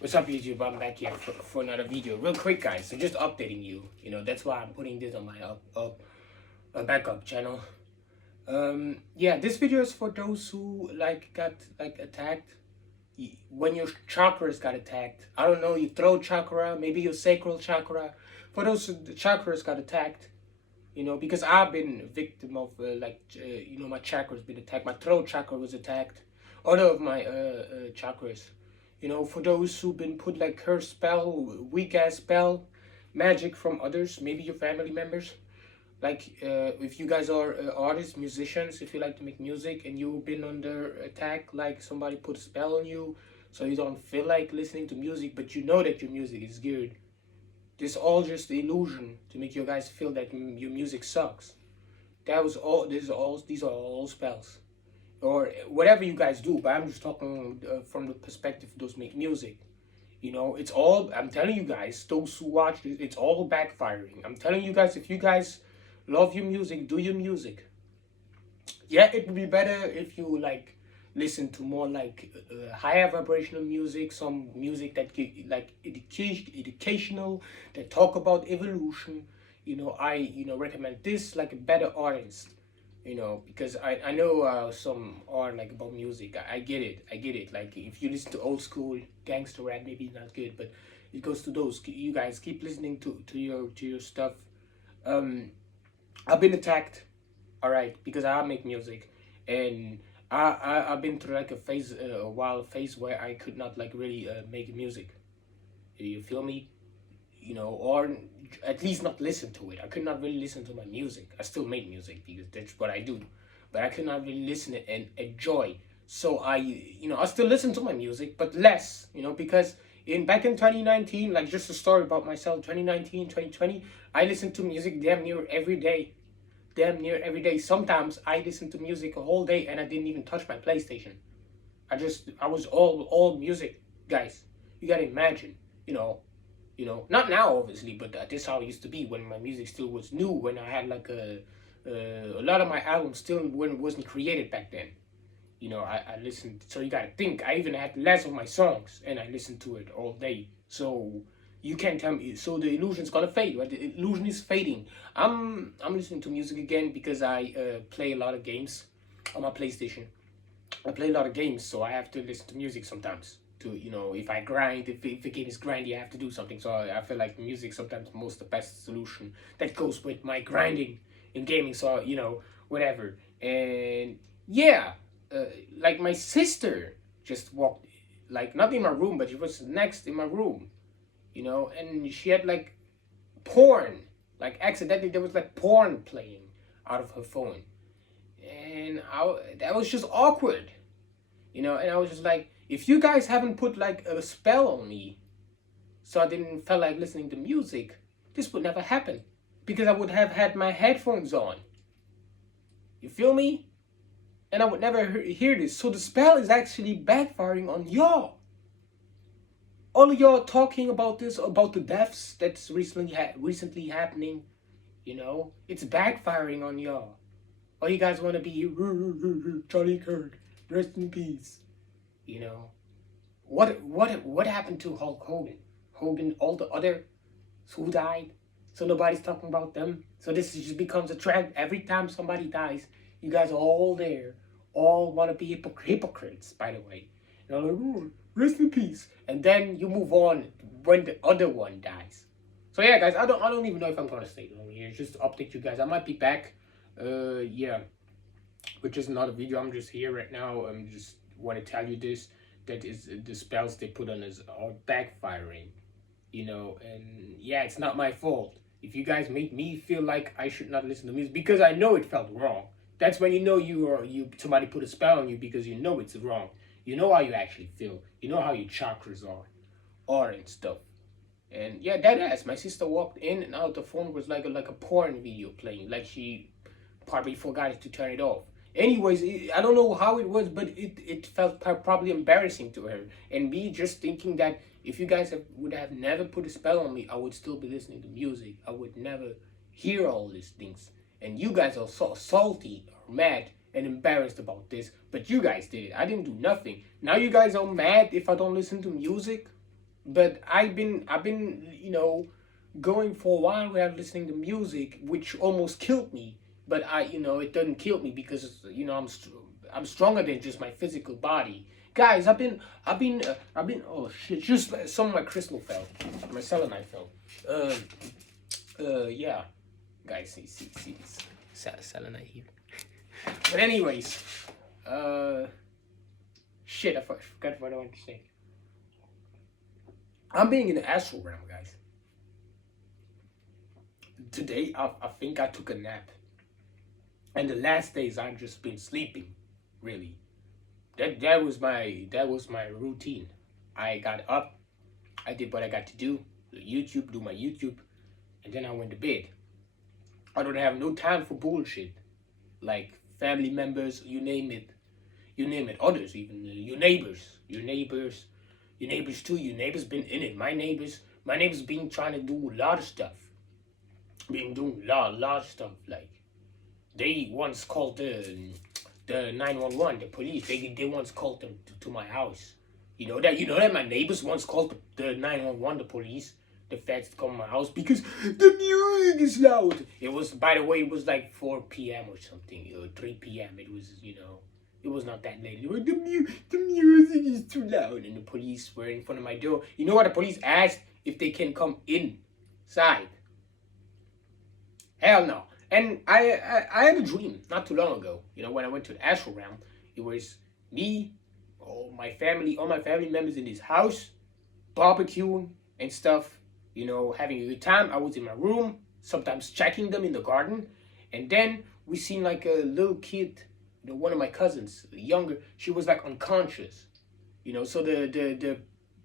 What's up, YouTube? I'm back here for another video. Real quick, guys. So just updating you. That's why I'm putting this on my backup channel. Yeah, this video is for those who got attacked. When your chakras got attacked. I don't know, your throat chakra, maybe your sacral chakra. For those who the chakras got attacked. Because I've been a victim of my chakras been attacked. My throat chakra was attacked. Other of my chakras. For those who've been put like curse spell, weak ass spell, magic from others, maybe your family members. If you guys are artists, musicians, if you like to make music and you've been under attack, like somebody put a spell on you, so you don't feel like listening to music, but you know that your music is good. This all just the illusion to make you guys feel that your music sucks. That was all. These are all spells, or whatever you guys do. But I'm just talking from the perspective of those make music. It's all. I'm telling you guys, those who watch it, it's all backfiring. I'm telling you guys, if you guys love your music, do your music. Yeah, it would be better if you listen to more higher vibrational music, some music that educational, that talk about evolution. I recommend this like a better artist. Because I know some are like about music. I get it. Like if you listen to old school gangster rap, maybe not good, but it goes to those. You guys keep listening to your stuff. I've been attacked, all right, because I make music, and I've been through like a wild phase where I could not really make music. You feel me? Or at least not listen to it. I could not really listen to my music. I still make music because that's what I do, but I could not really listen it and enjoy. So I still listen to my music, but less, because back in 2019, like just a story about myself, 2019, 2020, I listened to music damn near every day. Damn near every day. Sometimes I listened to music a whole day and I didn't even touch my PlayStation. I was all music, guys. You gotta imagine, not now obviously, but this is how it used to be when my music still was new. When I had a lot of my albums still wasn't created back then. I listened. So you gotta think. I even had less of my songs, and I listened to it all day. So you can't tell me. So the illusion's gonna fade. Right? The illusion is fading. I'm listening to music again because I play a lot of games on my PlayStation. I play a lot of games, so I have to listen to music sometimes. To if I grind, if the game is grindy, I have to do something. So I feel like music sometimes most the best solution that goes with my grinding in gaming. So whatever. And yeah, like my sister just walked, like not in my room, but she was next in my room, and she had like porn, like accidentally there was like porn playing out of her phone, and that was just awkward, and I was just like, if you guys haven't put like a spell on me, so I didn't feel like listening to music, this would never happen, because I would have had my headphones on. You feel me? And I would never hear this. So the spell is actually backfiring on y'all. All of y'all talking about this, about the deaths that's recently happening, it's backfiring on y'all. All you guys want to be Charlie Kirk, rest in peace. What happened to Hulk Hogan? All the others who died, so nobody's talking about them. So this just becomes a trend. Every time somebody dies, you guys are all there, all want to be hypocrites, by the way. Like, oh, rest in peace. And then you move on when the other one dies. So yeah, guys, I don't even know if I'm gonna stay long here. Just to update you guys. I might be back. Yeah, which is not a video. I'm just here right now. I'm just want to tell you this. That is the spells they put on us are backfiring. And yeah, it's not my fault. If you guys make me feel like I should not listen to music because I know it felt wrong, that's when somebody put a spell on you because you know it's wrong. You know how you actually feel. You know how your chakras are and stuff. And yeah, that ass. My sister walked in and out. The phone was like a porn video playing. Like she probably forgot to turn it off. Anyways, I don't know how it was, but it felt probably embarrassing to her. And me just thinking that if you guys would have never put a spell on me, I would still be listening to music. I would never hear all these things. And you guys are so salty or mad and embarrassed about this, but you guys did it. I didn't do nothing. Now you guys are mad if I don't listen to music? but I've been going for a while without listening to music, which almost killed me. But it doesn't kill me because I'm stronger than just my physical body. Guys, I've been oh shit, just some of my crystal fell, my selenite fell. Uh, yeah, guys, see this selenite here. But anyways, uh, shit, I forgot what I wanted to say. I'm being in the astral realm, guys. Today, I think I took a nap, and the last days I've just been sleeping. Really, that was my routine. I got up, I did what I got to do, do my YouTube, and then I went to bed. I don't have no time for bullshit, like family members, you name it, others even, your neighbors too. Your neighbors been in it. My neighbors been trying to do a lot of stuff, been doing a lot of stuff. Like they once called the 911, the police. They once called them to my house. You know that my neighbors once called the 911, the police, the feds to come to my house because the music is loud. It was, by the way, it was like 4 p.m. or something, or 3 p.m. It was, it was not that late. The music is too loud, and the police were in front of my door. You know what? The police asked if they can come inside. Hell no. And I had a dream not too long ago. When I went to the astral realm, it was me, all my family members in this house, barbecuing and stuff. Having a good time. I was in my room, sometimes checking them in the garden, and then we seen like a little kid. One of my cousins, younger. She was like unconscious. So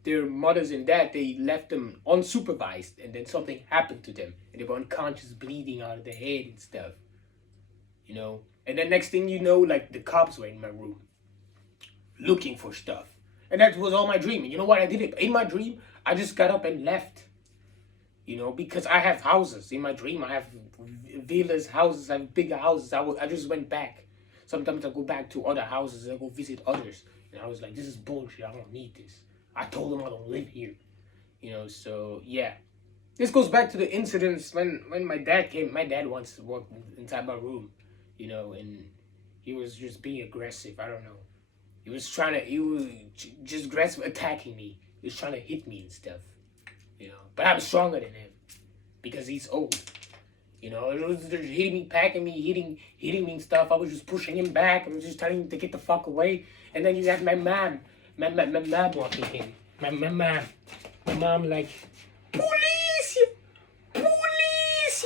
their mothers and dad, they left them unsupervised, and then something happened to them, and they were unconscious, bleeding out of their head and stuff. And then next thing you know, like the cops were in my room looking for stuff, and that was all my dream. And you know what I did? In my dream, I just got up and left. Because I have houses in my dream. I have villas, houses, I have bigger houses. I just went back. Sometimes I go back to other houses. I go visit others, and I was like, this is bullshit. I don't need this. I told them I don't live here. So yeah. This goes back to the incidents when my dad came. My dad once walked inside my room, and he was just being aggressive. I don't know. He was just aggressive, attacking me. He was trying to hit me and stuff. But I'm stronger than him because he's old. It was just hitting me, packing me, hitting me and stuff. I was just pushing him back. I was just telling him to get the fuck away. And then you have my mom walking in. My mom like, police, police.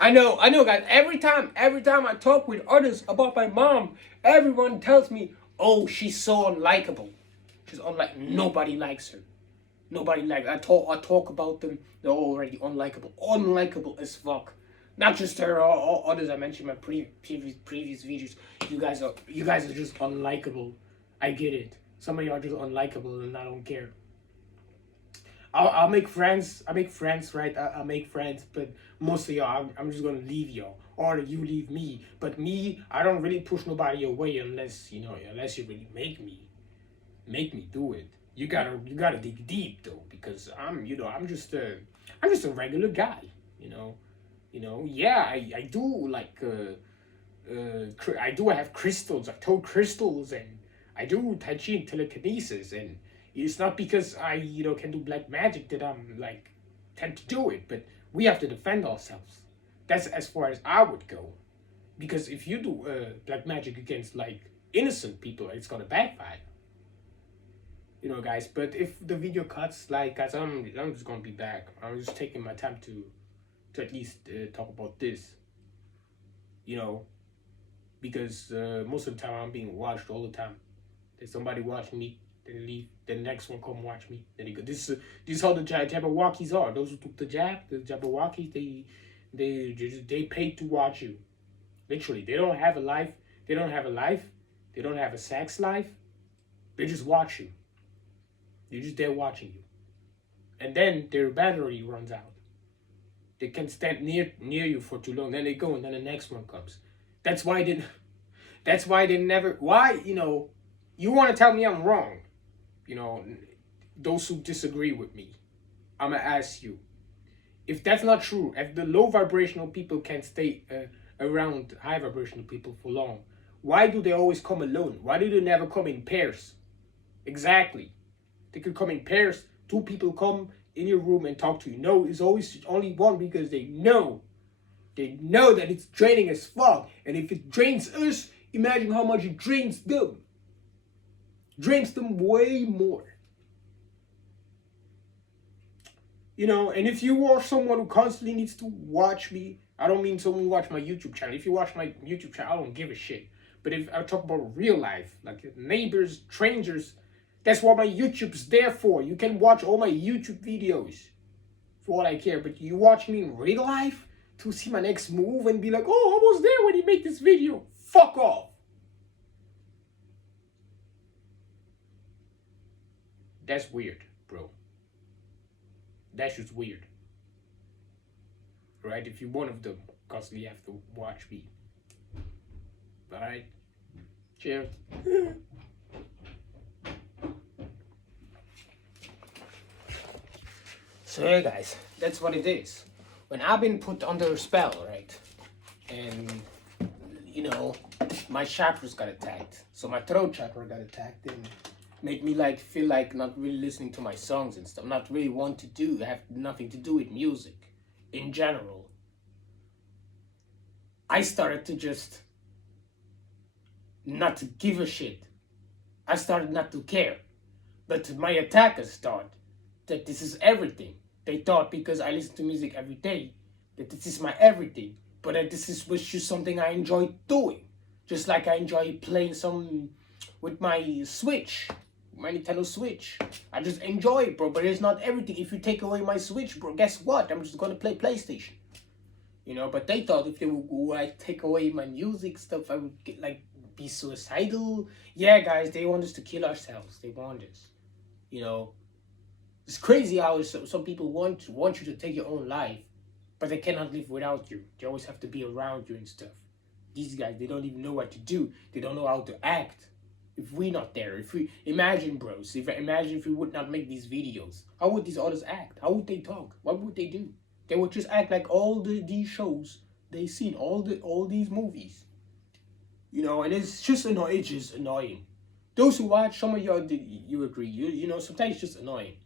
I know, guys. Every time I talk with others about my mom, everyone tells me, oh, she's so unlikable. She's unlike, nobody likes her. Nobody likes. I talk about them. They're already unlikable as fuck. Not just her, all others I mentioned in my previous videos. You guys are just unlikable. I get it. Some of y'all are just unlikable, and I don't care. I'll make friends. I make friends, right? I'll make friends, but most of y'all, I'm just gonna leave y'all, or you leave me. But me, I don't really push nobody away unless you really make me do it. You gotta dig deep though, because I'm just a regular guy. Yeah, I do like I do have crystals. I told crystals, and I do tai chi and telekinesis, and it's not because I can do black magic that I'm like tend to do it, but we have to defend ourselves. That's as far as I would go, because if you do black magic against like innocent people, it's gonna backfire. Guys. But if the video cuts, like, guys, I'm just gonna be back. I'm just taking my time to at least talk about this. Because most of the time I'm being watched all the time. There's somebody watching me, then leave. Then the next one come watch me. Then they go. This is how the Jabberwockies are. Those who took the Jabberwockies, they paid to watch you. Literally, they don't have a life. They don't have a life. They don't have a sex life. They just watch you. They're just there watching you. And then their battery runs out. They can't stand near you for too long. Then they go, and then the next one comes. That's why they never. Why, you want to tell me I'm wrong. those who disagree with me, I'm gonna ask you, if that's not true, if the low vibrational people can stay around high vibrational people for long, why do they always come alone? Why do they never come in pairs? Exactly. They could come in pairs. Two people come in your room and talk to you. No, it's always only one because they know that it's draining as fuck. And if it drains us, imagine how much it drains them. Drains them way more. You know, and if you are someone who constantly needs to watch me, I don't mean someone who watch my YouTube channel. If you watch my YouTube channel, I don't give a shit. But if I talk about real life, like neighbors, strangers, that's what my YouTube's there for. You can watch all my YouTube videos for all I care. But you watch me in real life to see my next move and be like, oh, I was there when he made this video. Fuck off. That's weird, bro. That's just weird. Right? If you're one of them, constantly have to watch me. Alright? Cheers. So yeah, guys, that's what it is. When I've been put under a spell, right? And, you know, my chakras got attacked. So my throat chakra got attacked and made me like feel like not really listening to my songs and stuff. Not really want to do, have nothing to do with music in general. I started to just not to give a shit. I started not to care. But my attackers thought that this is everything. They thought because I listen to music every day that this is my everything. But that this was just something I enjoy doing. Just like I enjoy playing some with my Switch. My Nintendo Switch. I just enjoy it, bro. But it's not everything. If you take away my Switch, bro, guess what? I'm just gonna play PlayStation. You know, but they thought if they would like take away my music stuff, I would get like be suicidal. Yeah, guys, they want us to kill ourselves. They want us. You know, it's crazy how some people want you to take your own life, but they cannot live without you. They always have to be around you and stuff. These guys, they don't even know what to do. They don't know how to act. If we're not there, if we imagine, bros, imagine if we would not make these videos, how would these others act? How would they talk? What would they do? They would just act like all these shows they seen, all these movies. You know, and it's just annoying. It's just annoying. Those who watch, some of y'all you agree. You know, sometimes it's just annoying.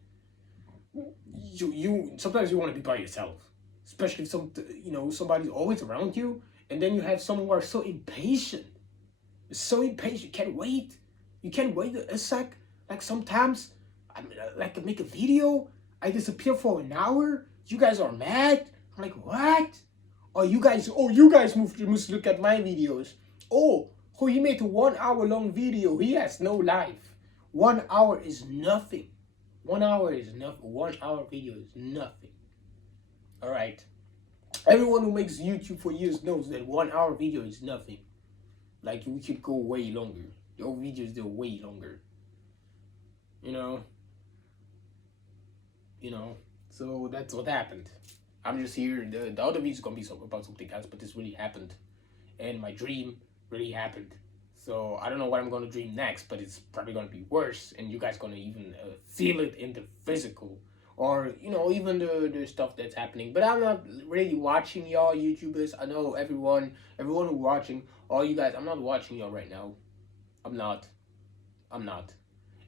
You sometimes you want to be by yourself, especially if somebody's always around you, and then you have someone who are so impatient. So impatient, you can't wait. You can't wait a sec. Like sometimes, I make a video, I disappear for an hour. You guys are mad. I'm like, what? You guys must look at my videos. Oh, he made a 1 hour long video. He has no life. 1 hour is nothing. 1 hour is nothing. 1 hour video is nothing. All right. Everyone who makes YouTube for years knows that 1 hour video is nothing. Like, we could go way longer. Your videos, they're way longer. You know? So that's what happened. I'm just here. The other video is going to be about something else, but this really happened. And my dream really happened. So I don't know what I'm going to dream next, but it's probably going to be worse. And you guys going to even feel it in the physical. Or, even the stuff that's happening. But I'm not really watching y'all YouTubers. I know everyone who's watching, all you guys, I'm not watching y'all right now. I'm not.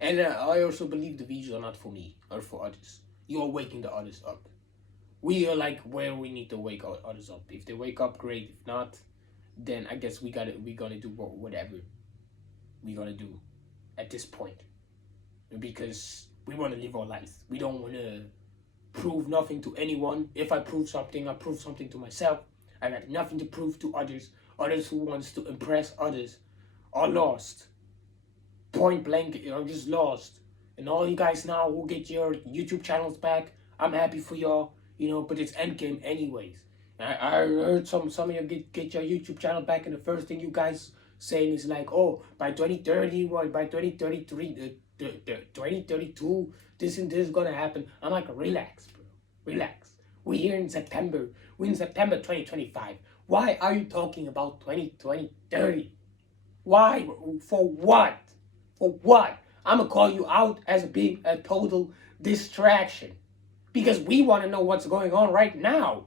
And I also believe the videos are not for me or for others. You are waking the others up. We are like where we need to wake others up. If they wake up, great. If not, then I guess we're gonna do whatever we're gonna do at this point. Because we want to live our lives. We don't want to prove nothing to anyone. If I prove something, I prove something to myself. I got nothing to prove to others. Others who wants to impress others are lost. Point blank, you're just lost. And all you guys now who get your YouTube channels back, I'm happy for y'all. But it's endgame anyways. I heard some of you get your YouTube channel back, and the first thing you guys saying is like, oh, by 2030, by 2033, 2032, this and this is gonna happen. I'm like, relax, bro. Relax. We're here in September. We're in September 2025. Why are you talking about 2030? Why? For what? For what? I'm gonna call you out as being a total distraction because we want to know what's going on right now.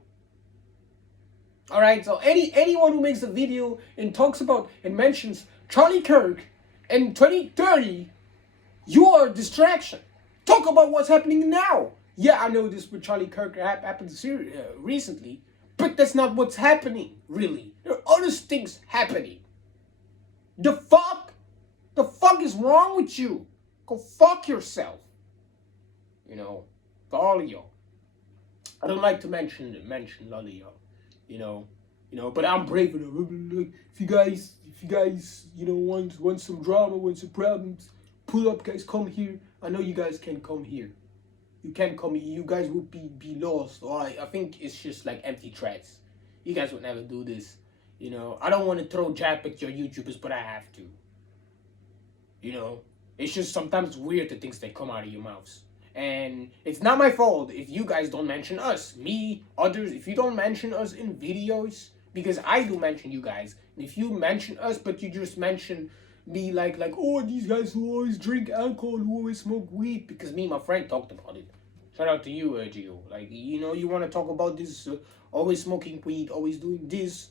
All right, so anyone who makes a video and talks about and mentions Charlie Kirk in 2030, you are a distraction. Talk about what's happening now. Yeah, I know this with Charlie Kirk happened recently, but that's not what's happening, really. There are other things happening. The fuck? The fuck is wrong with you? Go fuck yourself. You know, for all of y'all. I don't like to mention all of y'all. You know, but I'm brave enough. Like, if you guys, want some drama, want some problems, pull up, guys. Come here. I know you guys can come here. You can come here. You guys would be lost. Or I think it's just like empty threats. You guys would never do this. You know, I don't want to throw jab at your YouTubers, but I have to. You know, it's just sometimes weird the things that come out of your mouths. And it's not my fault if you guys don't mention us, me, others. If you don't mention us in videos, because I do mention you guys. And if you mention us, but you just mention me like oh, these guys who always drink alcohol, who always smoke weed, because me and my friend talked about it. Shout out to you, Gio. Like, you know, you want to talk about this, always smoking weed, always doing this.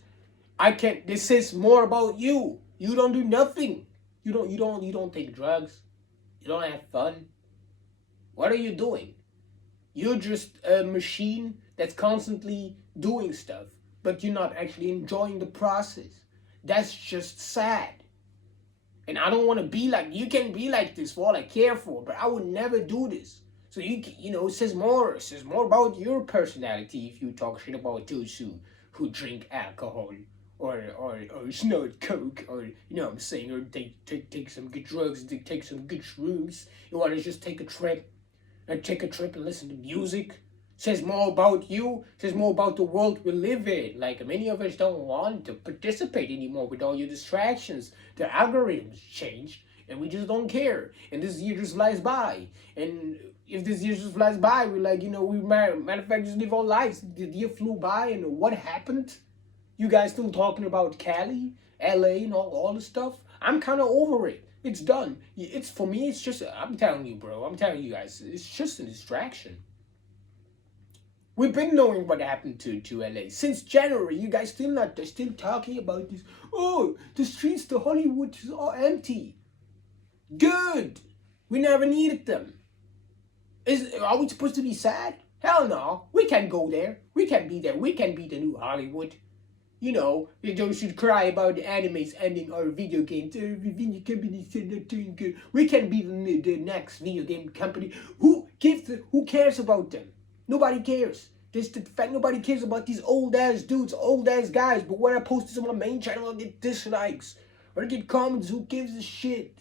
I can't. This says more about you. You don't do nothing. You don't take drugs. You don't have fun. What are you doing? You're just a machine that's constantly doing stuff, but you're not actually enjoying the process. That's just sad. And I don't want to be like, you can be like this for all I care for, but I would never do this. So you know, it says more about your personality if you talk shit about those who drink alcohol or snort coke, or you know what I'm saying, or take some good drugs, take some good shrooms. You want to just take a trip and listen to music. Says more about you, says more about the world we live in. Like, many of us don't want to participate anymore with all your distractions. The algorithms changed, and we just don't care. And this year just flies by. And if this year just flies by, we're like, you know, we matter of fact just live our lives. The year flew by, and what happened? You guys still talking about Cali, LA, and all the stuff? I'm kind of over it. It's done. It's, for me, it's just, I'm telling you, bro. I'm telling you guys, it's just a distraction. We've been knowing what happened to LA since January. You guys they're still talking about this. Oh, the streets to Hollywood are empty. Good. We never needed them. Are we supposed to be sad? Hell no. We can go there. We can be there. We can be the new Hollywood. You know, you should cry about the animes ending our video games. Video companies are not doing good. We can be the next video game company. Who cares about them? Nobody cares. Just the fact nobody cares about these old ass dudes, old ass guys. But when I post this on my main channel, I get dislikes or I get comments. Who gives a shit?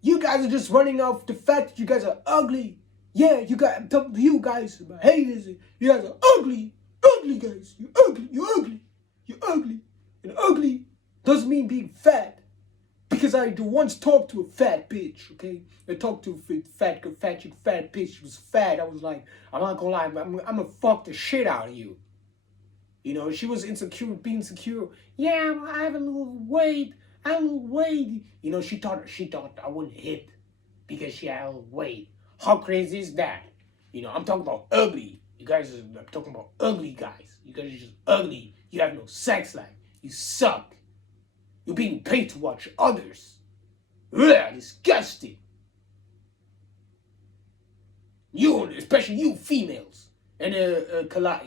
You guys are just running off the fact that you guys are ugly. Yeah, I'm talking to you guys about haters. You guys are ugly. Ugly guys. You're ugly. You're ugly. You're ugly. And ugly doesn't mean being fat. Because I once talked to a fat bitch, okay? I talked to a fat bitch. She was fat. I was like, I'm not gonna lie, I'm gonna fuck the shit out of you. You know, she was being insecure. Yeah, I have a little weight. You know, she thought I wouldn't hit because she had a little weight. How crazy is that? You know, I'm talking about ugly. I'm talking about ugly guys. You guys are just ugly. You have no sex life. You suck. You're being paid to watch others. Ugh, disgusting. You, especially you females. And Kalai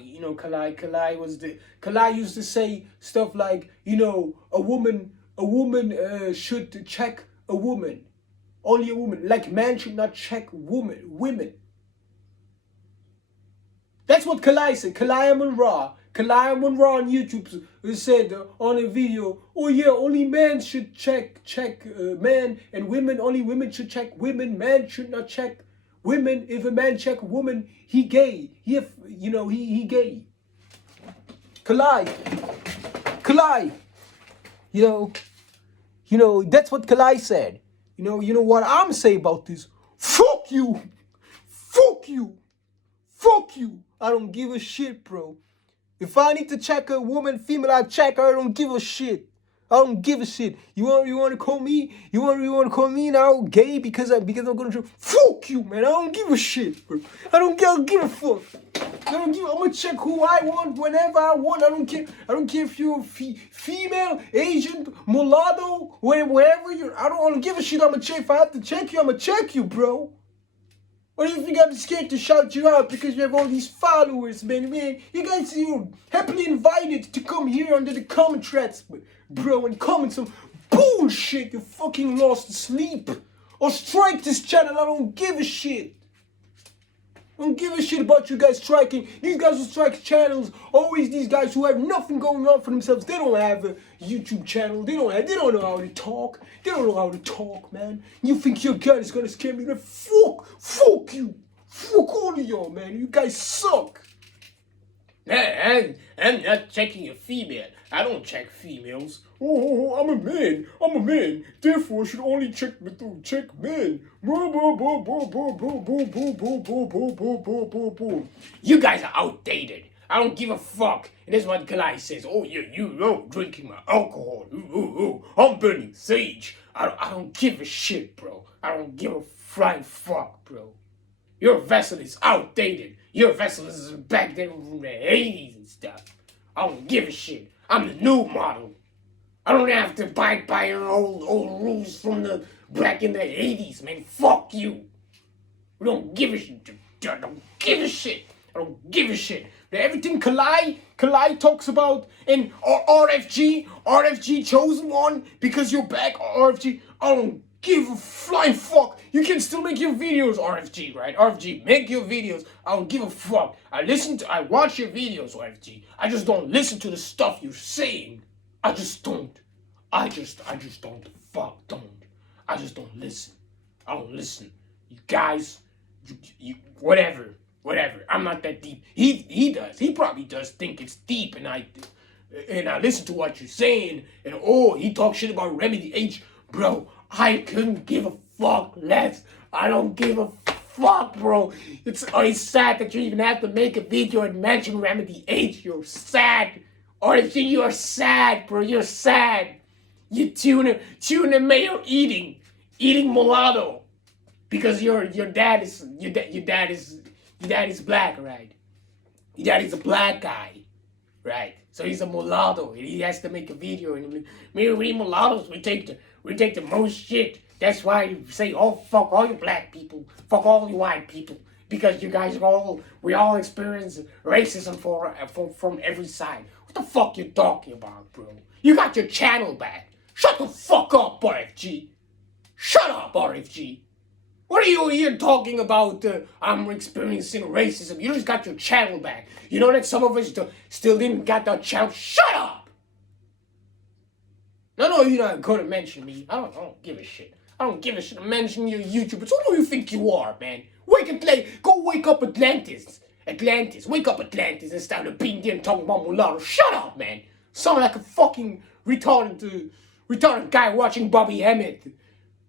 used to say stuff like, you know, a woman should check a woman. Only a woman. Like, man should not check women. That's what Kalai said. Kalai Monroe on YouTube said on a video, oh yeah, only men should check men, and women, only women should check women. Man should not check women. If a man check a woman, he gay. He gay. Kalai. You know, that's what Kalai said. You know what I'm saying about this? Fuck you. I don't give a shit, bro. If I need to check a woman, female, I check her. I don't give a shit. I don't give a shit. You want to call me? You want to call me now gay because I'm going to fuck you, man. I don't give a shit, bro. I don't give a fuck. I'm gonna check who I want whenever I want. I don't care. I don't care if you're female, Asian, mulatto, wherever you're. I don't give a shit. I'm gonna check. If I have to check you, I'm gonna check you, bro. Or do you think I'm scared to shout you out because you have all these followers, man? Man, you guys are happily invited to come here under the comment threads, bro, and comment some bullshit you fucking lost sleep. Or strike this channel. I don't give a shit. I don't give a shit about you guys striking. These guys who strike channels, always these guys who have nothing going on for themselves. They don't have a YouTube channel. They don't know how to talk. They don't know how to talk, man. You think your gun is gonna scare me? Fuck you. Fuck all of y'all, man. You guys suck. I'm not checking a female. I don't check females. Oh, I'm a man. I'm a man. Therefore, I should only check men. You guys are outdated. I don't give a fuck. And this is what Kalai says. Oh, you drinking my alcohol. I'm burning sage. I don't give a shit, bro. I don't give a flying fuck, bro. Your vessel is outdated. Your vessel is back there from the 80s and stuff. I don't give a shit. I'm the new model. I don't have to abide by your old rules from the back in the 80s, man. Fuck you. We don't give a shit. I don't give a shit. I don't give a shit. Everything Kalai talks about and RFG chosen one because you're back, RFG. I don't give a flying fuck. You can still make your videos, RFG, right? RFG, make your videos. I don't give a fuck. I watch your videos, RFG. I just don't listen to the stuff you're saying. I just don't. I just don't. I just don't listen. I don't listen. You guys, you whatever. I'm not that deep. He does. He probably does think it's deep, and I listen to what you're saying, and he talks shit about Remedy H, bro. I couldn't give a fuck less. I don't give a fuck, bro. It's sad that you even have to make a video and mention Remedy H. You're sad. Or you're sad, bro. You're sad. You tuna mayo eating mulatto because your dad is black, right? Your dad is a black guy, right? So he's a mulatto. He has to make a video, and we mulattoes we take the most shit. That's why you say, oh fuck all you black people, fuck all you white people, because you guys we all experience racism from every side. What the fuck you talking about, bro? You got your channel back. Shut the fuck up, RFG. Shut up, RFG. What are you here talking about? I'm experiencing racism. You just got your channel back. You know that some of us still didn't got their channel. Shut up! No, you're not gonna mention me. I don't give a shit. I don't give a shit to mention your YouTubers. Who do you think you are, man? Go wake up Atlantis. Wake up Atlantis instead of being there and talking about mulatto. Shut up, man. Sound like a fucking retarded guy watching Bobby Hammett,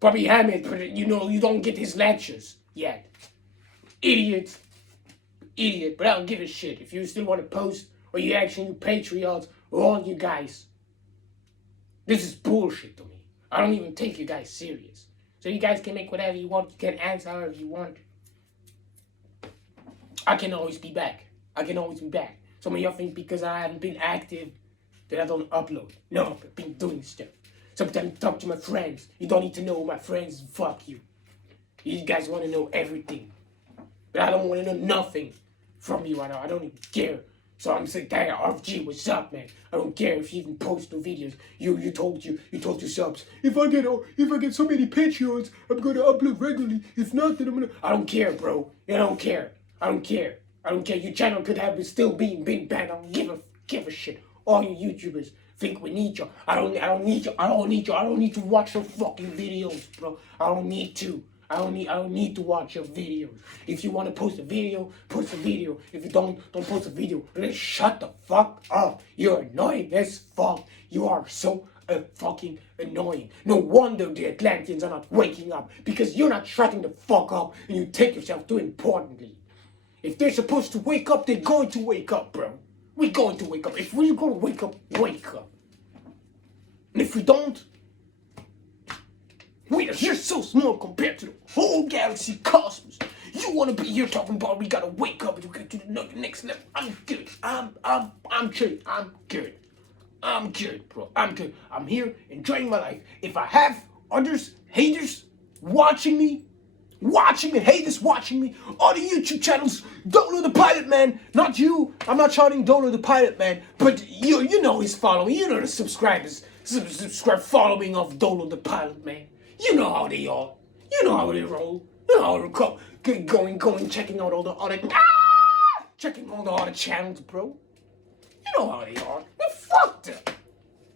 but you don't get his lectures yet. Idiot. But I don't give a shit. If you still want to post, or you actually Patreons, or all you guys. This is bullshit to me. I don't even take you guys serious. So you guys can make whatever you want. You can answer however you want. I can always be back. Some of y'all think because I haven't been active that I don't upload. No, I've been doing stuff. Sometimes I talk to my friends. You don't need to know my friends. Fuck you. You guys want to know everything. But I don't want to know nothing from you. I don't even care. So I'm saying, hey, RFG, what's up, man? I don't care if you even post no videos. You told your subs, if I get so many Patreons, I'm gonna upload regularly. If not, then I'm gonna. I don't care, bro. I don't care. Your channel could have still being big bang. I don't give a shit. All you YouTubers think we need you. I don't need you. I don't need to watch your fucking videos, bro. I don't need to. I don't need to watch your videos. If you want to post a video, post a video. If you don't post a video. Let's shut the fuck up. You're annoying as fuck. You are so fucking annoying. No wonder the Atlanteans are not waking up, because you're not shutting the fuck up and you take yourself too importantly. If they're supposed to wake up, they're going to wake up, bro. We're going to wake up. If we're going to wake up, wake up. And if we don't, you're so small compared to the whole galaxy cosmos. You want to be here talking about we gotta wake up and we gotta do the next level. I'm good. I'm good. I'm good. I'm good, bro. I'm good. I'm here enjoying my life. If I have others, haters, watching me, haters watching me, all the YouTube channels, Dolo the Pilot Man, not you. I'm not shouting Dolo the Pilot Man, but you know he's following. You know the subscribers, following of Dolo the Pilot Man. You know how they are. You know how they roll. You know how they go, going, checking out all the other, checking all the other channels, bro. You know how they are. They're fucked up.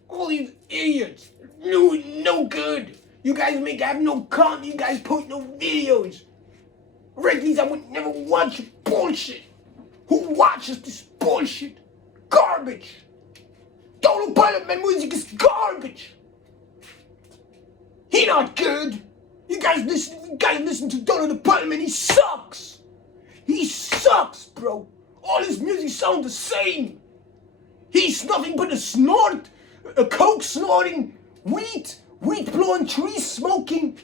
All these idiots. No good. You guys have no content. You guys post no videos. Regulars, I would never watch bullshit. Who watches this bullshit? Garbage. Total Pilot Man music is garbage. He not good. You guys listen to Donald the Pilot Man. He sucks. He sucks, bro. All his music sounds the same. He's nothing but a coke snorting, weed blowing, tree smoking,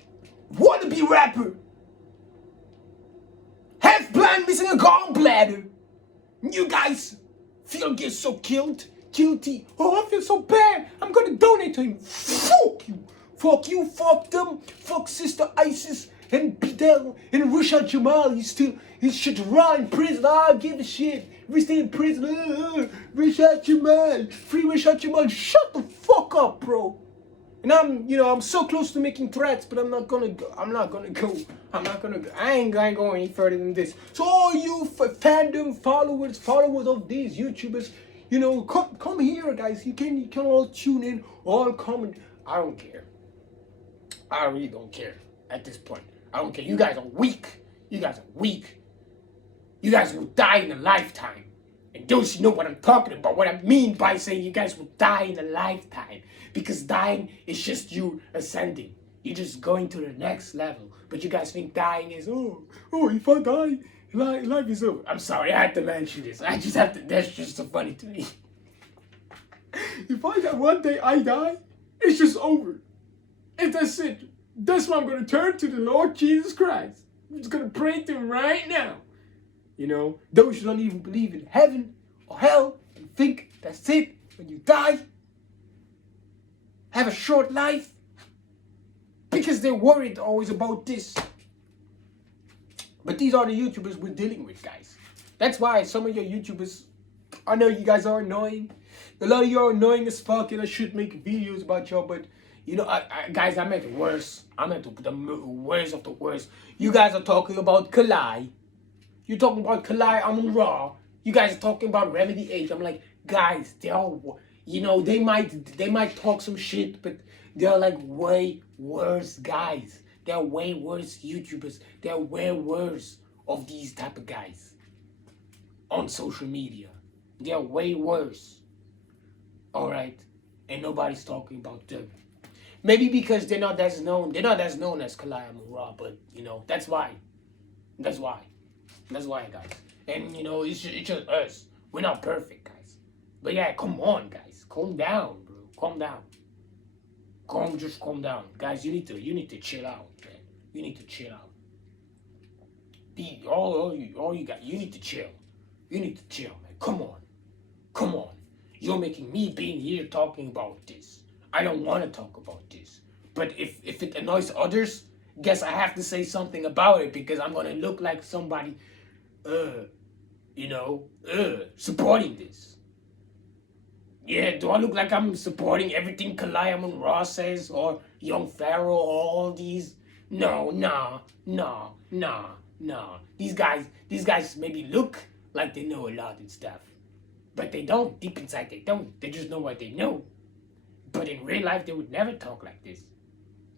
wannabe rapper. Half blind, missing a gallbladder. You guys get so guilty. Oh, I feel so bad. I'm gonna donate to him. Fuck you. Fuck you, fuck them, fuck Sister Isis and Bidel and Rashad Jamal. He should rot in prison. I don't give a shit. We stay in prison. Rashad Jamal, free Rashad Jamal. Shut the fuck up, bro. And I'm so close to making threats, but I'm not gonna go. I ain't gonna go any further than this. So all you fandom followers of these YouTubers, come here, guys. You can all tune in, all comment. I don't care. I really don't care at this point. I don't care. You guys are weak. You guys will die in a lifetime. And those know what I'm talking about, what I mean by saying you guys will die in a lifetime. Because dying is just you ascending. You're just going to the next level. But you guys think dying is, if I die, life is over. I'm sorry, I had to mention this. That's just so funny to me. If I die, one day I die, it's just over. And that's it. That's why I'm going to turn to the Lord Jesus Christ. I'm just going to pray to him right now. Those who don't even believe in heaven or hell and think that's it when you die, have a short life because they're worried always about this. But these are the YouTubers we're dealing with, guys. That's why some of your YouTubers, I know you guys are annoying. A lot of you are annoying as fuck, and I should make videos about y'all, but guys, I make it worse. I make the worst of the worst. You guys are talking about Kalai. You're talking about Kalai Amun Ra. You guys are talking about Remedy 8. I'm like, guys, they're all, they might talk some shit, but they're like way worse guys. They're way worse YouTubers. They're way worse of these type of guys on social media. They're way worse. All right, and nobody's talking about them. Maybe because they're not as known. They're not as known as Kalai and Ra, but that's why. That's why, guys. And it's just us. We're not perfect, guys. But yeah, come on, guys. Calm down, bro. Calm down. Calm down, guys. You need to chill out, man. You need to chill out. All you got. You need to chill. You need to chill, man. Come on. You're making me being here talking about this. I don't want to talk about this. But if it annoys others, guess I have to say something about it because I'm going to look like somebody, supporting this. Yeah, do I look like I'm supporting everything Kalai Amun Ra says or Young Pharaoh or all these? No. These guys maybe look like they know a lot and stuff. But they don't. Deep inside they don't. They just know what they know. But in real life, they would never talk like this.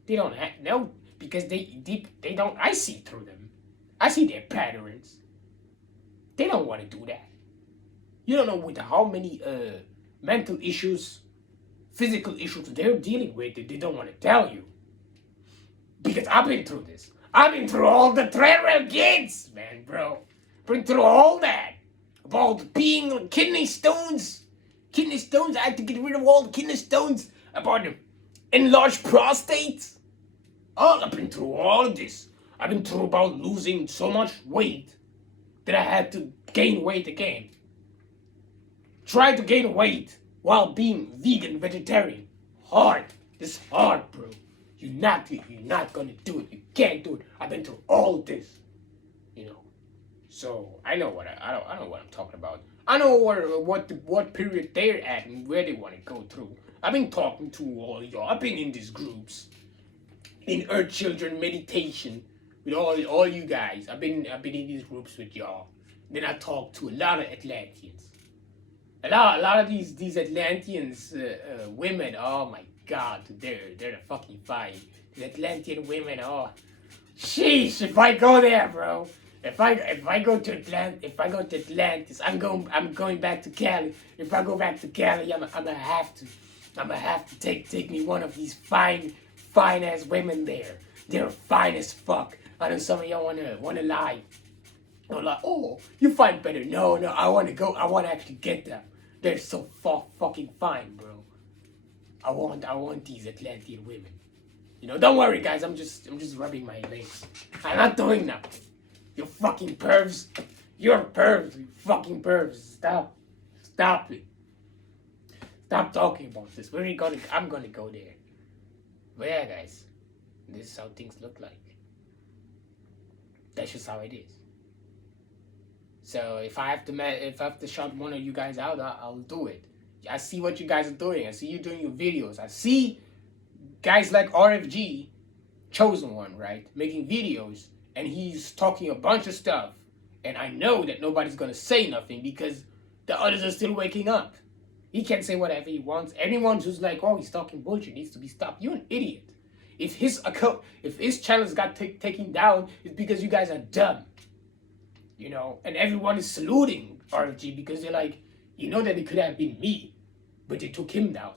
They don't know because they don't. I see through them. I see their patterns. They don't want to do that. You don't know with how many mental issues, physical issues they're dealing with that they don't want to tell you. Because I've been through this. I've been through all the Treadwell kids, man, bro. Been through all that. About being kidney stones. I had to get rid of all the kidney stones. About enlarged prostates. Oh, I've been through all of this. I've been through about losing so much weight that I had to gain weight again. Try to gain weight while being vegan, vegetarian. Hard. This hard, bro. You're not gonna do it. You can't do it. I've been through all this. You know. So I know what I know what I'm talking about. I know what period they're at and where they want to go through. I've been talking to all y'all. I've been in these groups, in Earth Children meditation, with all you guys. I've been in these groups with y'all. Then I talked to a lot of Atlanteans. A lot of these Atlanteans women. Oh my God, they're the fucking fire. The Atlantean women. Oh, sheesh! If I go there, bro. If I go to Atlantis, I'm going back to Cali. If I go back to Cali, I'm gonna have to take me one of these fine ass women there. They're fine as fuck. I know some of y'all wanna lie. They're like, oh, you find better. No, I wanna go. I wanna actually get them. They're so fucking fine, bro. I want these Atlantean women. You know, don't worry, guys. I'm just rubbing my legs. I'm not doing nothing. You fucking pervs. You're pervs. You fucking pervs. Stop it. Stop talking about this. I'm gonna go there. But yeah, guys, this is how things look like. That's just how it is. So if I have to shout one of you guys out, I'll do it. I see what you guys are doing. I see you doing your videos. I see guys like RFG, chosen one, right, making videos, and he's talking a bunch of stuff. And I know that nobody's gonna say nothing because the others are still waking up. He can say whatever he wants. Anyone who's like, oh, he's talking bullshit needs to be stopped. You're an idiot. If his channels got taken down, it's because you guys are dumb. You know, and everyone is saluting RFG because they're like, you know that it could have been me, but they took him down.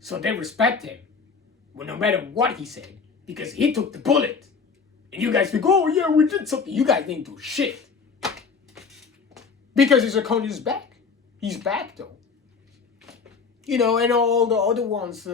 So they respect him. Well, no matter what he said, because he took the bullet. And you guys think, oh yeah, we did something. You guys didn't do shit. Because his account is back. He's back though. You know, and all the other ones,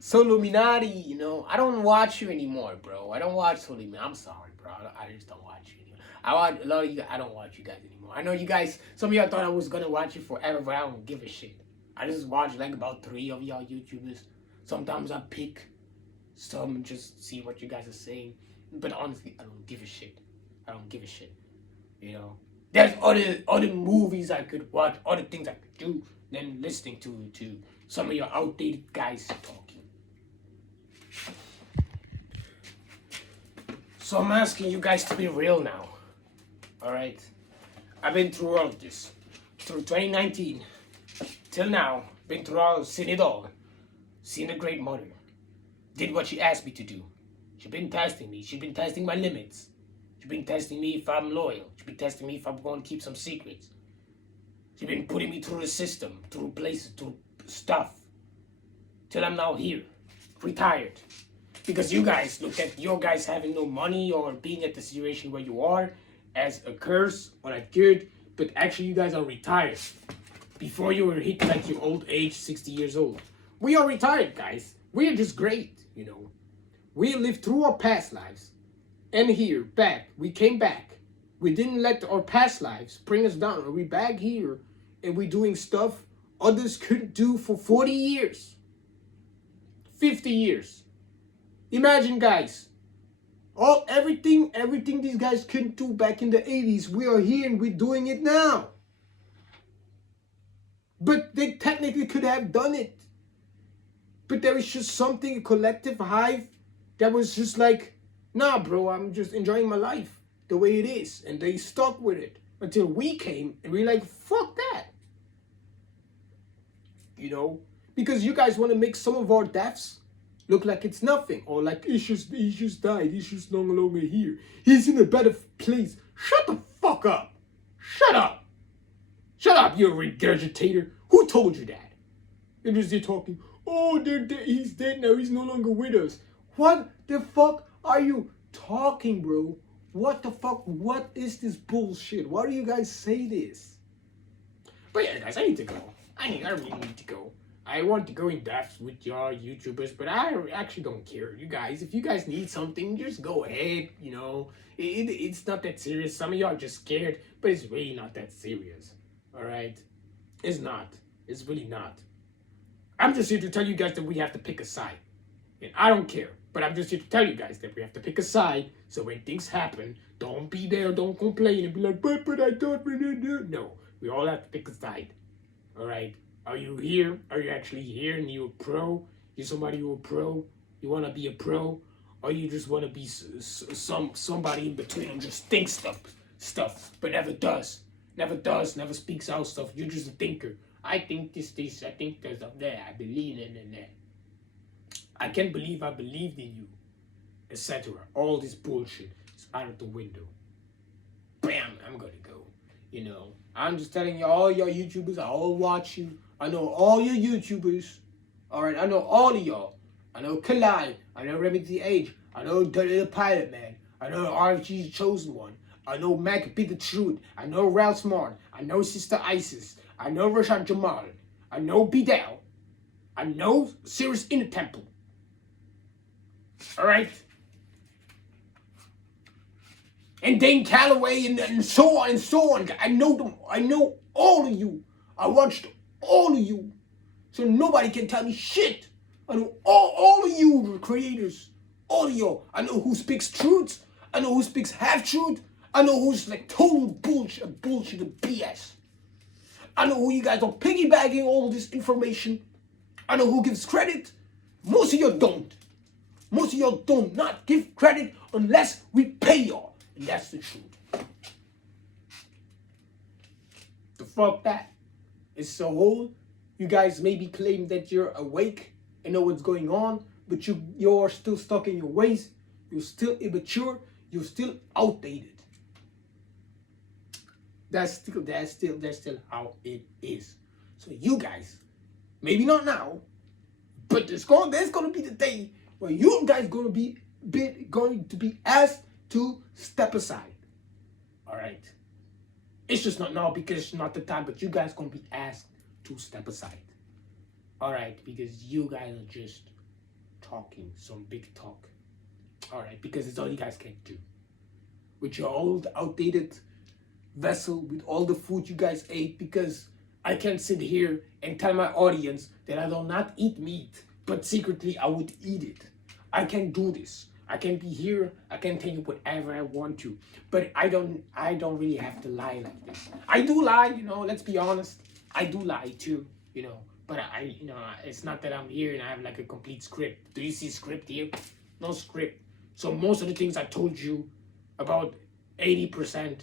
Soluminati, you know, I don't watch you anymore, bro. I don't watch Soluminati. I'm sorry, bro. I just don't watch you anymore. I watch a lot of you guys. I don't watch you guys anymore. I know you guys, some of y'all thought I was gonna watch you forever, but I don't give a shit. I just watch like about 3 of y'all YouTubers. Sometimes I pick some and just see what you guys are saying. But honestly, I don't give a shit. I don't give a shit. You know, there's other movies I could watch, other things I could do than listening to some of your outdated guys talking. So I'm asking you guys to be real now. Alright? I've been through all of this. Through 2019. Till now. Been through all, seen it all. Seen the great mother. Did what she asked me to do. She's been testing me. She's been testing my limits. She's been testing me if I'm loyal. She's been testing me if I'm going to keep some secrets. She's been putting me through the system, through places, through stuff. Till I'm now here. Retired. Because you guys look at your guys having no money or being at the situation where you are as a curse or a good, but actually you guys are retired. Before you were hit like your old age, 60 years old. We are retired, guys. We are just great, you know. We lived through our past lives. And here, back, we came back. We didn't let our past lives bring us down. We're back here and we're doing stuff others couldn't do for 40 years. 50 years. Imagine, guys, everything these guys couldn't do back in the 80s, we are here and we're doing it now. But they technically could have done it. But there was just something, a collective hive, that was just like, nah, bro, I'm just enjoying my life the way it is. And they stuck with it until we came and we're like, fuck that. You know? Because you guys want to make some of our deaths look like it's nothing, or like he just died, he's just no longer here, he's in a better place. Shut the fuck up. Shut up, you regurgitator. Who told you that? And they're talking, oh, he's dead now, he's no longer with us. What the fuck are you talking, bro? What the fuck? What is this bullshit? Why do you guys say this? But yeah, guys, I need to go. I really need to go. I want to go in depth with y'all YouTubers, but I actually don't care. You guys, if you guys need something, just go ahead. It's not that serious. Some of y'all are just scared, but it's really not that serious. All right, it's not. It's really not. I'm just here to tell you guys that we have to pick a side, and I don't care. But I'm just here to tell you guys that we have to pick a side. So when things happen, don't be there, don't complain, and be like, but I thought we did. No, we all have to pick a side. All right. Are you here? Are you actually here and you're a pro? You're somebody who's a pro? You want to be a pro? Or you just want to be somebody in between and just think stuff, but never speaks out stuff. You're just a thinker. I think this, I think there's up there. I believe in that. I can't believe I believed in you, etc. All this bullshit is out of the window. Bam, I'm gonna go. I'm just telling you, all your YouTubers, I all watch you. I know all your YouTubers. Alright, I know all of y'all. I know Kalai. I know Remedy Age. I know Dirty the Pilot Man. I know RFG's Chosen One. I know Mac Be the Truth. I know Ralph Smart. I know Sister Isis. I know Rashad Jamal. I know Bidel. I know Sirius in the Temple. Alright? And Dane Calloway and so on and so on. I know them. I know all of you. I watched all of you. So nobody can tell me shit. I know all of you, the creators. All of y'all. I know who speaks truth. I know who speaks half truth. I know who's like total bullshit and BS. I know who you guys are piggybacking all this information. I know who gives credit. Most of y'all don't. Most of y'all don't not give credit unless we pay y'all. And that's the truth. The fuck that? It's so old. You guys maybe claim that you're awake and know what's going on, but you're still stuck in your ways. You're still immature. You're still outdated. That's still how it is. So you guys, maybe not now, but there's gonna be the day where you guys going to be asked to step aside. All right. It's just not now because it's not the time, but you guys gonna be asked to step aside. All right, because you guys are just talking some big talk. All right, because it's all you guys can do. With your old, outdated vessel, with all the food you guys ate, because I can't sit here and tell my audience that I do not eat meat, but secretly I would eat it. I can't do this. I can be here. I can tell you whatever I want to, but I don't really have to lie like this. I do lie, Let's be honest. I do lie too, But it's not that I'm here and I have like a complete script. Do you see script here? No script. So most of the things I told you, about 80%,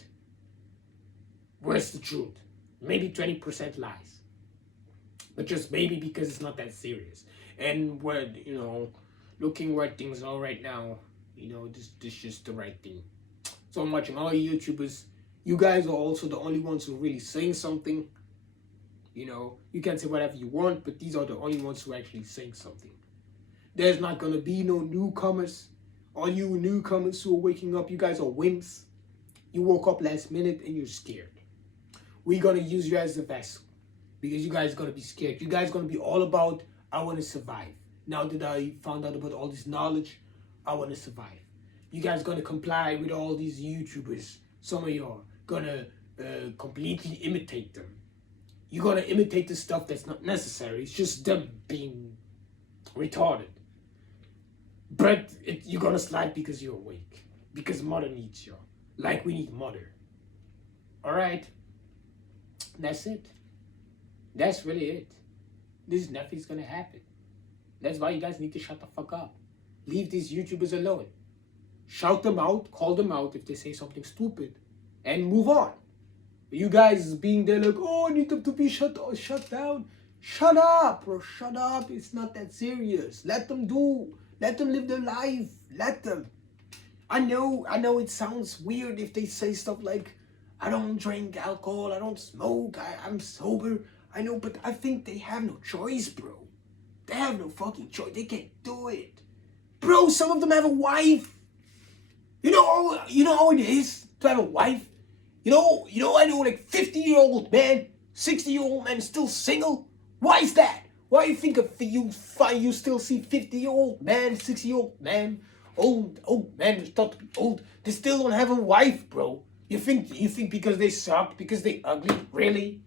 was the truth. Maybe 20% lies. But just maybe because it's not that serious. And looking where things are right now, this is just the right thing. So I'm watching all you YouTubers. You guys are also the only ones who are really saying something. You can say whatever you want, but these are the only ones who are actually saying something. There's not gonna be no newcomers. All you newcomers who are waking up, you guys are wimps. You woke up last minute and you're scared. We're gonna use you as a vessel because you guys are gonna be scared. You guys are gonna be all about, I want to survive. Now that I found out about all this knowledge, I want to survive. You guys gonna comply with all these YouTubers. Some of y'all gonna completely imitate them. You're gonna imitate the stuff that's not necessary. It's just them being retarded. But you're gonna slide because you're awake. Because mother needs you. Like we need mother. Alright? That's it. That's really it. Nothing's gonna happen. That's why you guys need to shut the fuck up. Leave these YouTubers alone. Shout them out, call them out if they say something stupid, and move on. You guys being there like, oh, I need them to be shut down. Shut up, bro. Shut up. It's not that serious. Let them live their life. Let them. I know it sounds weird if they say stuff like, I don't drink alcohol, I don't smoke, I'm sober. I know, but I think they have no choice, bro. They have no fucking choice. They can't do it. Bro, some of them have a wife. You know how it is to have a wife? I know like 50-year-old man, 60-year-old man still single. Why is that? Why you think of you still see 50-year-old man, 60-year-old man, old man who's thought to be old, they still don't have a wife, bro. You think because they suck, because they ugly? Really?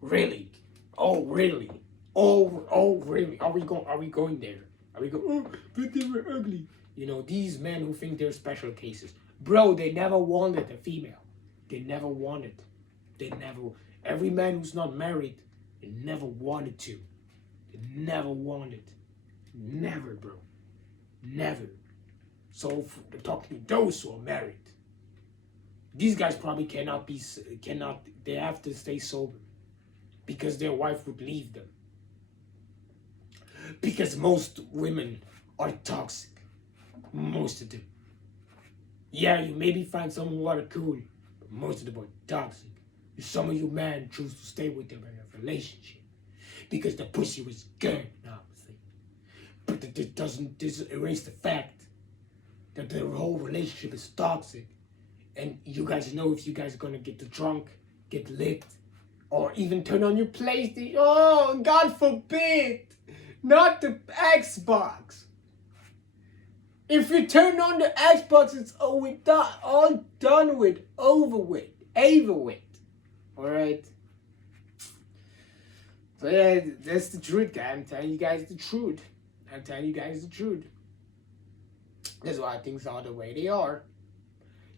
Really? Oh really? Oh really? Are we going there? Are we going, oh, but they were ugly. You know, these men who think they're special cases. Bro, they never wanted a female. They never wanted. They never. Every man who's not married, they never wanted to. They never wanted. Never, bro. Never. So talking to those who are married, these guys probably cannot. They have to stay sober because their wife would leave them. Because most women are toxic. Most of them. Yeah, you maybe find some who are cool, but most of them are toxic. Some of you men choose to stay with them in a relationship because the pussy was good, obviously. But that doesn't erase the fact that the whole relationship is toxic. And you guys know if you guys are gonna get drunk, get lit, or even turn on your PlayStation. Oh, God forbid! Not the Xbox. If you turn on the Xbox, it's all done with, over with. Alright? So yeah, that's the truth, guys. I'm telling you guys the truth. That's why things are the way they are.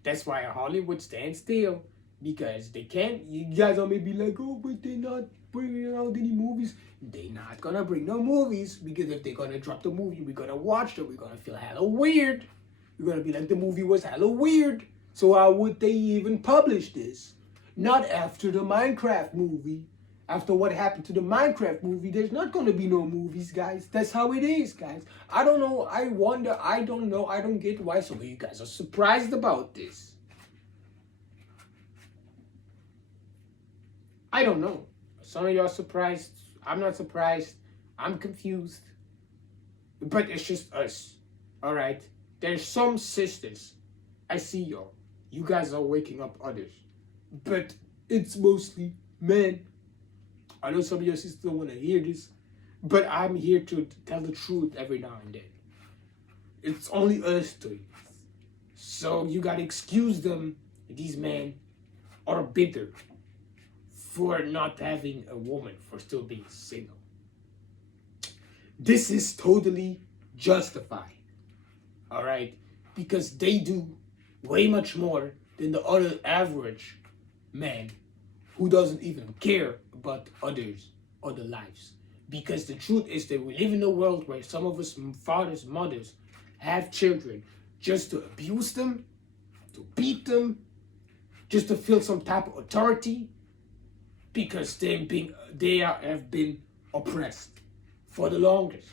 That's why Hollywood stands still. Because they can't. You guys are maybe like, oh, but they're not bringing out any movies. They're not gonna bring no movies. Because if they're gonna drop the movie, we're gonna watch it. We're gonna feel hella weird. We're gonna be like, the movie was hella weird. So why would they even publish this? Not after the Minecraft movie. After what happened to the Minecraft movie, there's not gonna be no movies, guys. That's how it is, guys. I don't know. I wonder. I don't know. I don't get why some of you guys are surprised about this. I don't know. Some of y'all surprised. I'm not surprised. I'm confused. But it's just us. Alright? There's some sisters. I see y'all. You guys are waking up others. But it's mostly men. I know some of your sisters don't want to hear this. But I'm here to tell the truth every now and then. It's only us three. So you gotta excuse them. These men are bitter for not having a woman, for still being single. This is totally justified. Alright? Because they do way much more than the other average man who doesn't even care about other lives. Because the truth is that we live in a world where some of us fathers, mothers have children just to abuse them, to beat them, just to feel some type of authority, because they have been oppressed for the longest.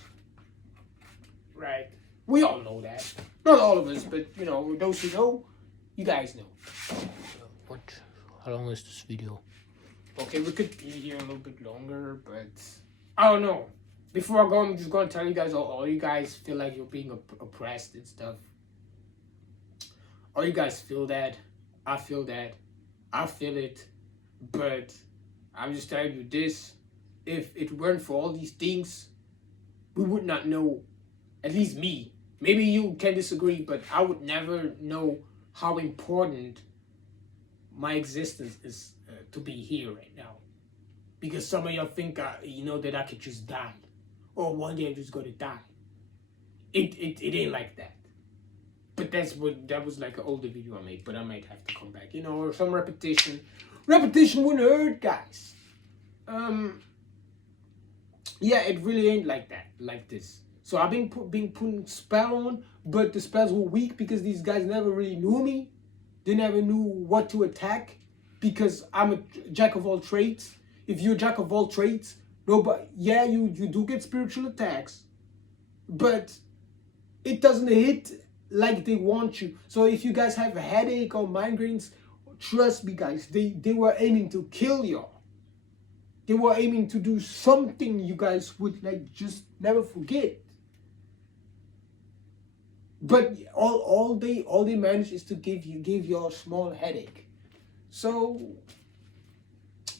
Right? We all know that. Not all of us, but you know, those who know, you guys know. What? How long is this video? Okay, we could be here a little bit longer, but I don't know. Before I go, I'm just gonna tell you guys, all you guys feel like you're being oppressed and stuff. All you guys feel that. I feel that. I feel it. But I'm just telling you this. If it weren't for all these things, we would not know, at least me. Maybe you can disagree, but I would never know how important my existence is to be here right now. Because some of y'all think, that I could just die. Or one day I'm just gonna die. It ain't like that. But that was like an older video I made, but I might have to come back, or some repetition. Repetition wouldn't hurt, guys. Yeah, it really ain't like that, like this. So I've been putting spell on, but the spells were weak because these guys never really knew me. They never knew what to attack because I'm a jack of all trades. If you're a jack of all trades, you do get spiritual attacks, but it doesn't hit like they want you. So if you guys have a headache or migraines, trust me, guys, they were aiming to kill y'all. They were aiming to do something you guys would just never forget. But all they managed is to give you a small headache. So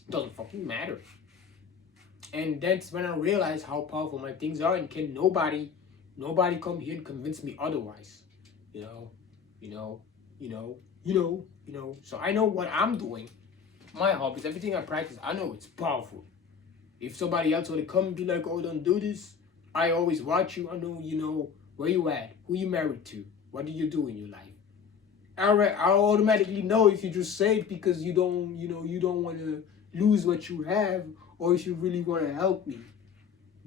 doesn't fucking matter. And that's when I realized how powerful my things are, and can nobody come here and convince me otherwise. You know, you know, So I know what I'm doing. My hobbies, everything I practice, I know it's powerful. If somebody else would come and be like, "Oh, don't do this," I always watch you. I know you know where you at, who you married to, what do you do in your life. I automatically know if you just say it because you don't want to lose what you have, or if you really want to help me.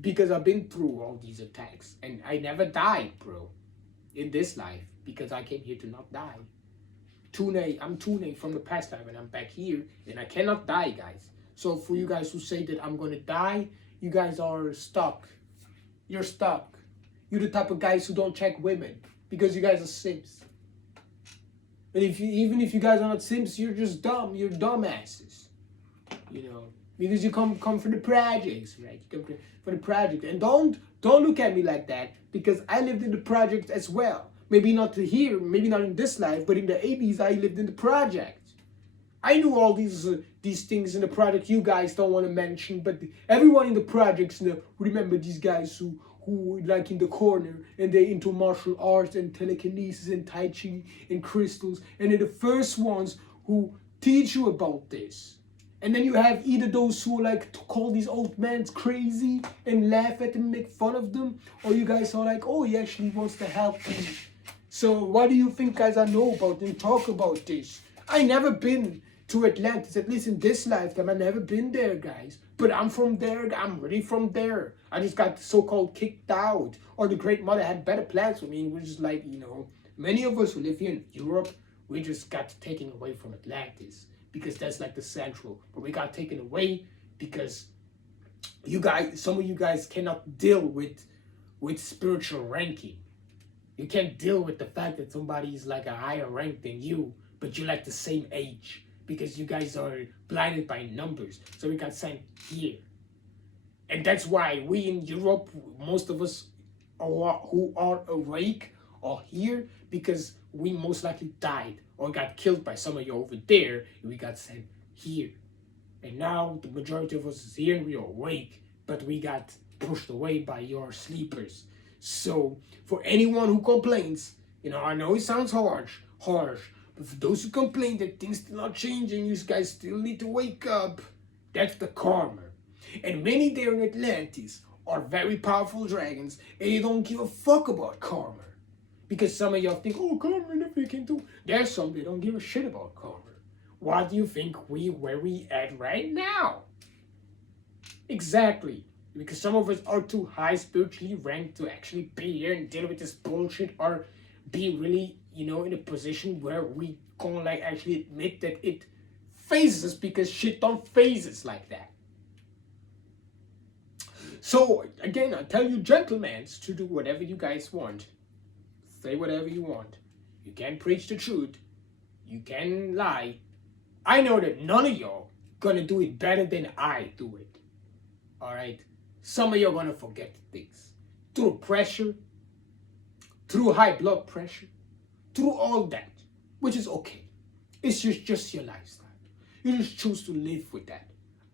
Because I've been through all these attacks and I never died, bro, in this life because I came here to not die. I'm Tune from the past life and I'm back here and I cannot die, guys. So for you guys who say that I'm gonna die, you guys are stuck. You're stuck. You're the type of guys who don't check women because you guys are simps. And even if you guys are not simps, you're just dumb. You're dumbasses. Because you come for the projects, right? You come for the project, and don't look at me like that because I lived in the project as well. Maybe not here, maybe not in this life, but in the 80s I lived in the project. I knew all these things in the project you guys don't want to mention, but everyone in the projects remember these guys who like in the corner and they into martial arts and telekinesis and tai chi and crystals, and they're the first ones who teach you about this. And then you have either those who like to call these old men crazy and laugh at them, make fun of them, or you guys are like, oh, he actually wants to help me. So what do you think, guys, I know about and talk about this? I never been to Atlantis, at least in this lifetime. I never been there, guys. But I'm from there. I'm really from there. I just got so-called kicked out. Or the Great Mother had better plans for me. We're just like, many of us who live here in Europe, we just got taken away from Atlantis because that's like the central. But we got taken away because some of you guys cannot deal with spiritual ranking. You can't deal with the fact that somebody is like a higher rank than you, but you're like the same age because you guys are blinded by numbers. So we got sent here. And that's why we in Europe, most of us who are awake are here because we most likely died or got killed by some of you over there, and we got sent here. And now the majority of us is here and we are awake, but we got pushed away by your sleepers. So for anyone who complains, I know it sounds harsh, but for those who complain that things still not changing, you guys still need to wake up. That's the karma. And many there in Atlantis are very powerful dragons, and they don't give a fuck about karma. Because some of y'all think, oh, karma, nothing can do. There's some that don't give a shit about karma. Why do you think where we at right now? Exactly. Because some of us are too high spiritually ranked to actually be here and deal with this bullshit, or be really, in a position where we can like actually admit that it phases us, because shit don't phase us like that. So again, I tell you, gentlemen, to do whatever you guys want. Say whatever you want. You can preach the truth. You can lie. I know that none of y'all gonna do it better than I do it. Alright? Some of y'all gonna forget things. Through pressure, through high blood pressure, through all that. Which is okay. It's just your lifestyle. You just choose to live with that.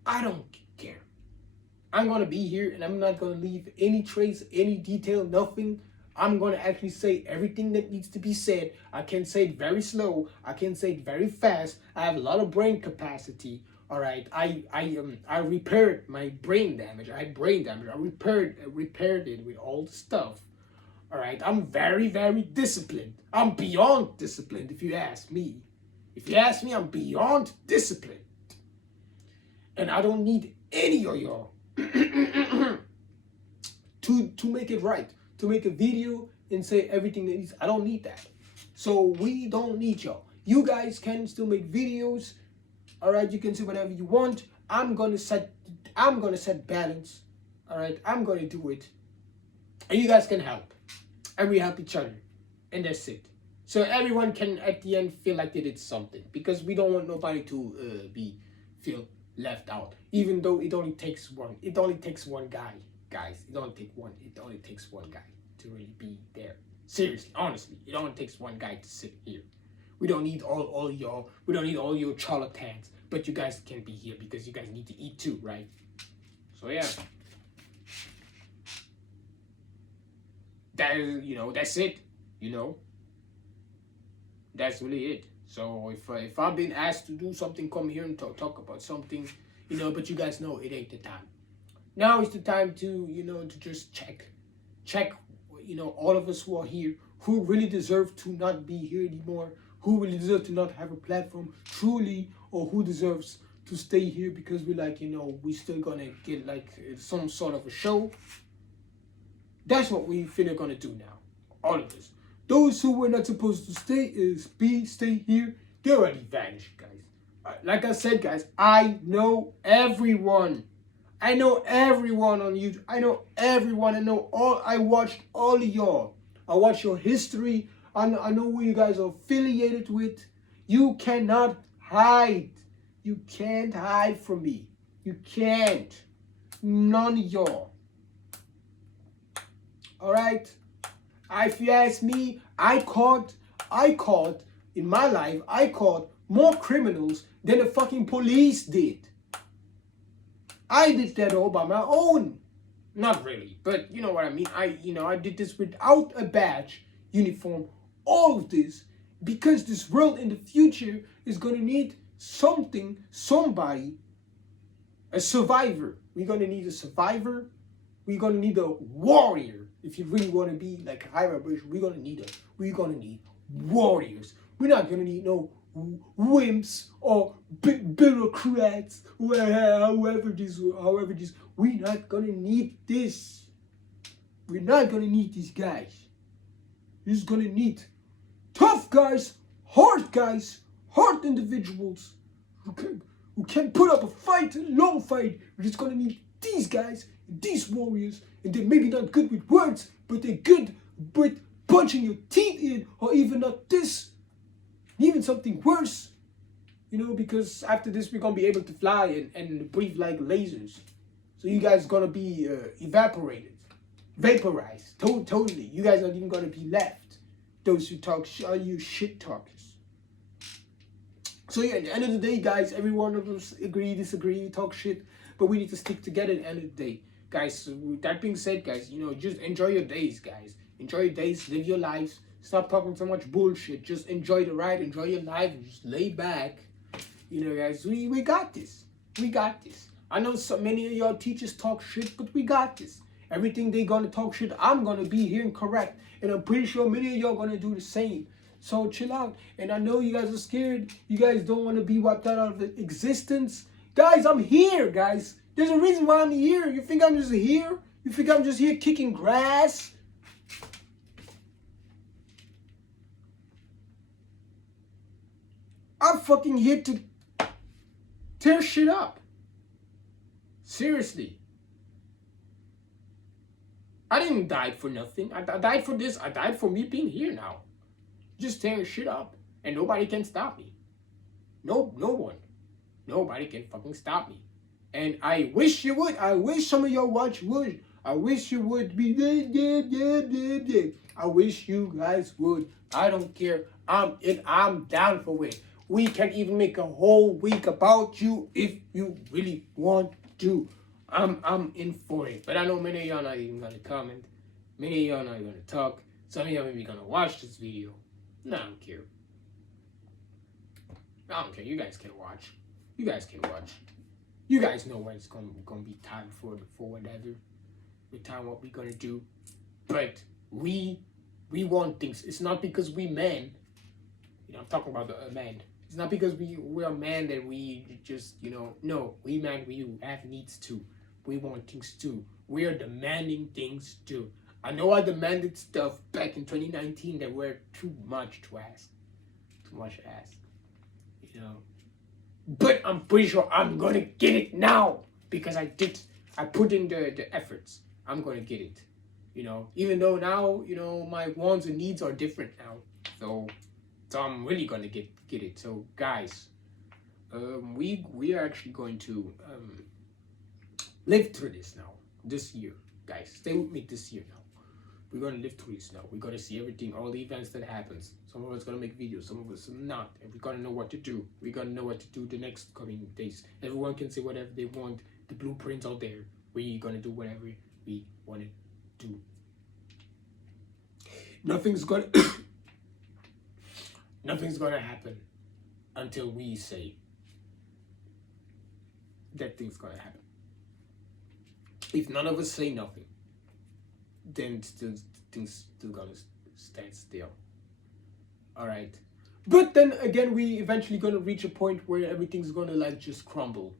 I don't care. I'm gonna be here and I'm not gonna leave any trace, any detail, nothing. I'm gonna actually say everything that needs to be said. I can say it very slow. I can say it very fast. I have a lot of brain capacity. All right. I repaired my brain damage. I had brain damage. I repaired it with all the stuff. All right. I'm very, very disciplined. I'm beyond disciplined, if you ask me. If you ask me, I'm beyond disciplined. And I don't need any of y'all to make it right. To make a video and say everything that needs. I don't need that. So we don't need y'all. You guys can still make videos. All right, you can say whatever you want. I'm gonna set balance. All right, I'm gonna do it, and you guys can help, and we help each other, and that's it. So everyone can at the end feel like they did something, because we don't want nobody to feel left out. Even though it only takes one. It only takes one guy. Guys, it only takes one guy to really be there. Seriously, honestly, it only takes one guy to sit here. We don't need all y'all. We don't need all your charlatans. But you guys can be here because you guys need to eat too, right? So So yeah, that is, that's it. You know, that's really it. So if I've been asked to do something, come here and talk about something, but you guys know it ain't the time. Now is the time to to just check, all of us who are here, who really deserve to not be here anymore, who really deserve to not have a platform truly, or who deserves to stay here because we like, we still gonna get like some sort of a show. That's what we finna gonna do now. All of us. Those who were not supposed to stay here, they already vanished, guys. Like I said, guys, I know everyone. I know everyone on YouTube. I know everyone. I know all. I watched all of y'all. I watched your history. I know who you guys are affiliated with. You cannot hide. You can't hide from me. You can't. None of y'all. All right. If you ask me, I caught in my life. I caught more criminals than the fucking police did. I did that all by my own. Not really, but you know what I mean. I did this without a badge, uniform, all of this, because this world in the future is gonna need somebody, a survivor. We're gonna need a survivor. We're gonna need a warrior. If you really want to be like a high vibration, we're gonna need warriors. We're not gonna need no wimps or bureaucrats, however this. We're not gonna need this. We're not gonna need these guys. We're just gonna need tough guys, hard individuals who can put up a fight, a long fight. We're just gonna need these guys, these warriors, and they're maybe not good with words, but they're good with punching your teeth in, or even not this, even something worse. Because after this we're gonna be able to fly and breathe like lasers. So you guys gonna be evaporated, vaporized, totally. You guys aren't even gonna be left. Those who talk are you shit talkers. So yeah, at the end of the day, guys, every one of us agree, disagree, talk shit, but we need to stick together at the end of the day. Guys, so with that being said, guys, just enjoy your days, guys. Enjoy your days, live your lives. Stop talking so much bullshit. Just enjoy the ride, enjoy your life, and just lay back. Guys, we got this. We got this. I know so many of y'all teachers talk shit, but we got this. Everything they gonna talk shit, I'm gonna be here and correct. And I'm pretty sure many of y'all gonna do the same. So chill out. And I know you guys are scared. You guys don't want to be wiped out of existence. Guys, I'm here, guys. There's a reason why I'm here. You think I'm just here? You think I'm just here kicking grass? I'm fucking here to tear shit up. Seriously. I didn't die for nothing. I died for this. I died for me being here now. Just tearing shit up. And nobody can stop me. No one. Nobody can fucking stop me. And I wish you would. I wish some of y'all would. I wish you would be. I wish you guys would. I don't care. I'm down for it. We can even make a whole week about you if you really want to. I'm in for it. But I know many of y'all not even gonna comment. Many of y'all not gonna talk. Some of y'all maybe gonna watch this video. No, I don't care. I don't care. You guys can watch. You guys can watch. You guys know when it's gonna be time for whatever. The time what we're gonna do. But we want things. It's not because we men. I'm talking about the man. It's not because we're a man that we just, no, we men, we have needs too. We want things too. We are demanding things too. I know I demanded stuff back in 2019 that were too much to ask. Too much to ask. But I'm pretty sure I'm gonna get it now because I put in the efforts. I'm gonna get it. Even though now, my wants and needs are different now. So I'm really gonna get it. So guys, we are actually going to live through this now. This year, guys, stay with me this year now. We're gonna live through this now. We're gonna see everything, all the events that happens. Some of us gonna make videos, some of us not, and we're gonna know what to do. We're gonna know what to do the next coming days. Everyone can say whatever they want. The blueprints are there. we're gonna do whatever we want to do. Nothing's gonna nothing's gonna happen until we say that thing's gonna happen. If none of us say nothing, then things still gonna stand still. All right. But then again, we eventually gonna reach a point where everything's gonna like just crumble.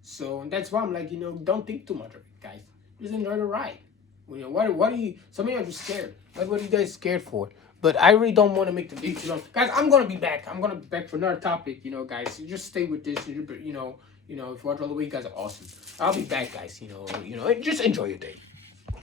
So that's why I'm like, don't think too much of it, guys. Just enjoy the ride. What are you? Some of you are just scared. Like, what are you guys scared for? But I really don't want to make the big, guys. I'm gonna be back. I'm gonna be back for another topic, guys. You just stay with this. If you watch all the way, you guys are awesome. I'll be back, guys. Just enjoy your day.